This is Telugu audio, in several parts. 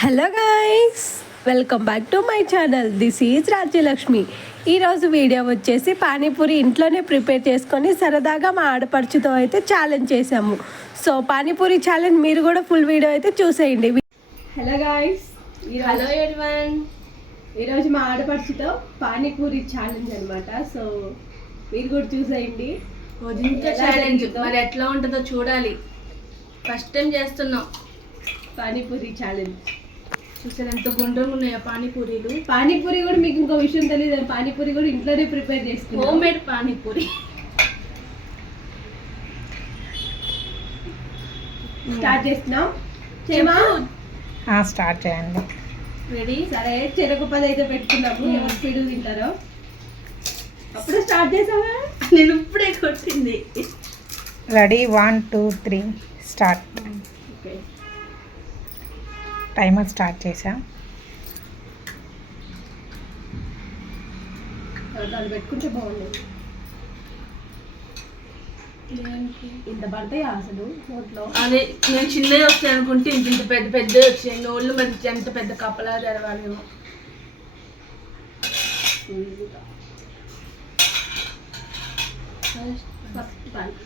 Hello guys, welcome back to my channel. This is Rajyalakshmi. ఈరోజు వీడియో వచ్చేసి పానీపూరి ఇంట్లోనే ప్రిపేర్ చేసుకొని సరదాగా మా ఆడపడుచుతో అయితే ఛాలెంజ్ చేసాము. సో పానీపూరి ఛాలెంజ్ మీరు కూడా ఫుల్ వీడియో అయితే చూసేయండి. Hello guys, hello everyone. ఈరోజు మా ఆడపడుచుతో పానీపూరి ఛాలెంజ్ అనమాట. సో మీరు కూడా చూసేయండి. ఛాలెంజ్ మరి ఎట్లా ఉంటుందో చూడాలి. ఫస్ట్ టైం చేస్తున్నాం పానీపూరి ఛాలెంజ్. చూసారు ఎంత గుండ్రంగా ఉన్నాయో పానీపూరీలు. పానీపూరి కూడా మీకు ఇంకో విషయం తెలియదు, పానీపూరి కూడా ఇంట్లోనే ప్రిపేర్ చేసుకున్నాం. Home made panipuri. స్టార్ట్ చేస్తున్నాం. స్టార్ట్ చేయండి. రెడీ? సరే, చెరకు 10 అయితే పెట్టుకున్నాము. ఎవరు స్పీడ్ తింటారో అప్పుడే స్టార్ట్ చేసావా? నేను ఇప్పుడే కొట్టింది. Ready 1 2 3 start. Okay, timer start చేసా. దాన్ని పెట్టుకుంటే బాగుంది. ఇంత పడతాయి అసలు నోట్లో. అదే నేను చిన్నవి వస్తాయి అనుకుంటే ఇంత ఇంత పెద్ద పెద్ద వచ్చాయి. నోళ్ళు మరి ఎంత పెద్ద కప్పలా తెరవాలేమో. First pan.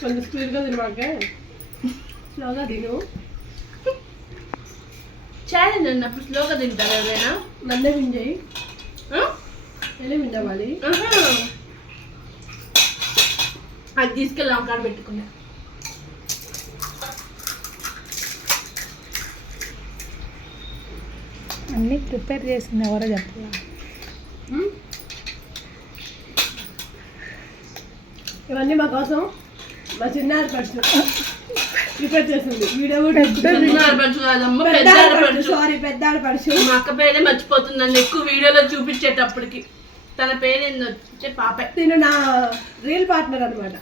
కొంచెం స్పీడ్గా తినమాకే, స్లోగా తిను. ఛాలెంజ్ అన్నప్పుడు స్లోగా తింటారు ఎవరైనా. నన్నే వింజాయి, ఎలా వింజావాలి. అది తీసుకెళ్ళి అక్కడ పెట్టుకున్నా. అన్నీ ప్రిపేర్ చేసింది ఎవరో చెప్పాలా. ఇవన్నీ మా కోసం మా చిన్న ఆడపడుచు ప్రిపేర్ చేసింది. వీడియో కూడా సారీ, పెద్ద ఆడపడుచు. మా అక్క పేరే మర్చిపోతుంది నన్ను ఎక్కువ వీడియోలో చూపించేటప్పటికి. తన పేరు ఏందో వచ్చే పాప. తిను నా రియల్ పార్ట్నర్ అనమాట.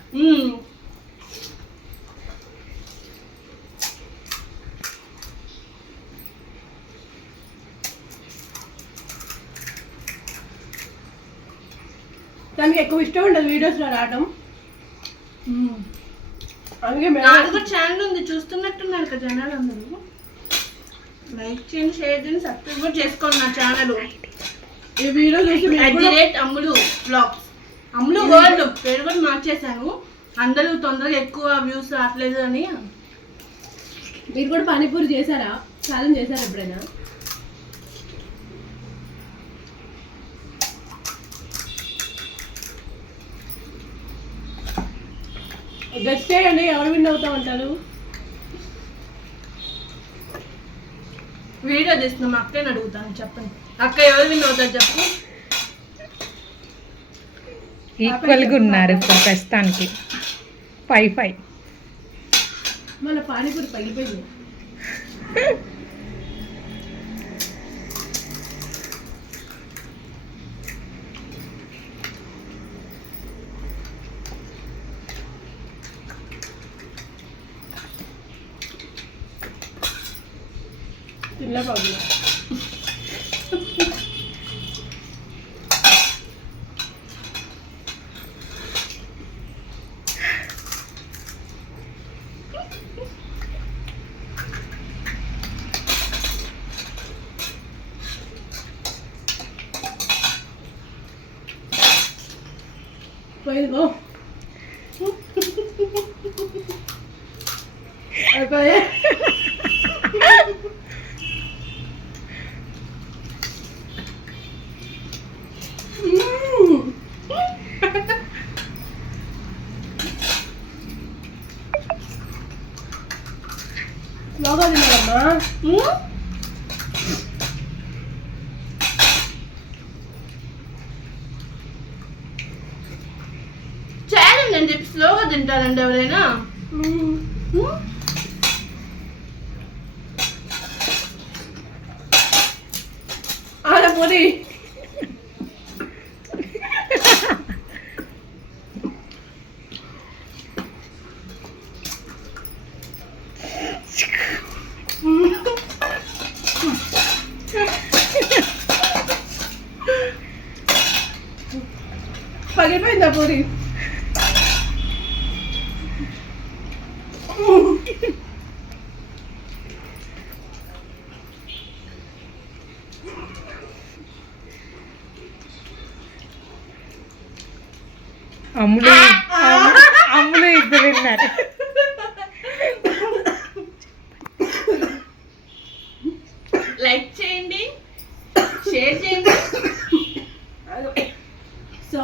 దానికి ఎక్కువ ఇష్టం ఉండదు వీడియోస్లో రావడం. అందుకే నాకు కూడా ఛానల్ ఉంది, చూస్తున్నట్టున్నారు కదా జనాలు అందరూ. లైక్ చేయండి, షేర్ చేయండి, సబ్స్క్రైబ్ కూడా చేసుకోండి నా ఛానల్. ఈ వీడియో చూసి అమ్ములు బ్లాగ్స్, అమ్ములు వరల్డ్ పేరు కూడా మార్చేశాను. అందరూ తొందరగా ఎక్కువ వ్యూస్ రావట్లేదు అని. మీరు కూడా పానీపూరి చేశారా? ఛాలెంజ్ చేశారా ఎప్పుడైనా? గెస్ట్ చేయండి, ఎవరు విన్ అవుతా ఉంటారు. వీడియో తీస్తున్నా, మా అక్కని అడుగుతాను. చెప్పండి అక్క, ఎవరు విన్ అవుతారు చెప్పు. ఈక్వల్గా ఉన్నారు ఇప్పుడు ప్రస్తుతానికి 5-5. మన పానీపూరి పగిలిపోయింది. తినలే బాబు. పోయిందో అయిపోయా. స్లోగా తినాలమ్మా. ఛాలెంజ్ అని చెప్పి స్లోగా తింటారండి ఎవరైనా. ఆడపూరి పగిలిపోయిందా పూరి? అమ్ములు ఇద్దరు తిన్నారు. లైక్ చేయండి, షేర్ చేయండి. సో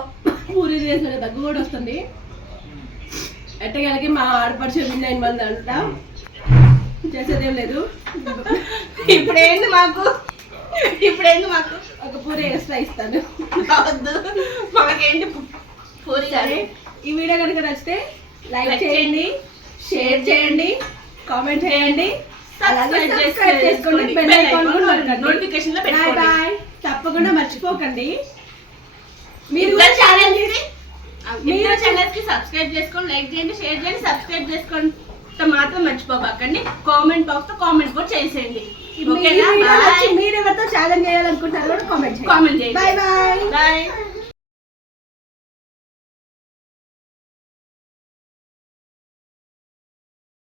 పూరి చేసిన దగ్గు కూడా వస్తుంది. ఎట్టగలిగి మా ఆడపడుచు విన్ 9 మంది అంట. చేసేదేం లేదు. ఇప్పుడేంది మాకు ఒక పూరి ఎక్స్ట్రా ఇస్తాను. వద్దు, మాకేంటి పూరి సరే, ఈ వీడియో కనుక నచ్చితే లైక్ చేయండి, షేర్ చేయండి, కామెంట్ చేయండి, సబ్స్క్రైబ్ చేసుకోండి, బెల్ ఐకాన్ కూడా నొక్కండి. నోటిఫికేషన్ లో బాయ్ పెట్టుకోండి. బాయ్. తప్పకుండా మర్చిపోకండి. మీరు మీరు ఛానల్ కి సబ్స్క్రైబ్ చేసుకోండి, లైక్ చేయండి, షేర్ చేయండి, సబ్స్క్రైబ్ చేసుకోండి మాత్రం మర్చిపోకండి. కామెంట్ బాక్స్ లో కామెంట్ కూడా చేసేయండి. ఓకేనా? మీరు ఎవరితో ఛాలెంజ్ చేయాలనుకుంటారో కూడా కామెంట్ కామెంట్ చేయండి. Bye bye.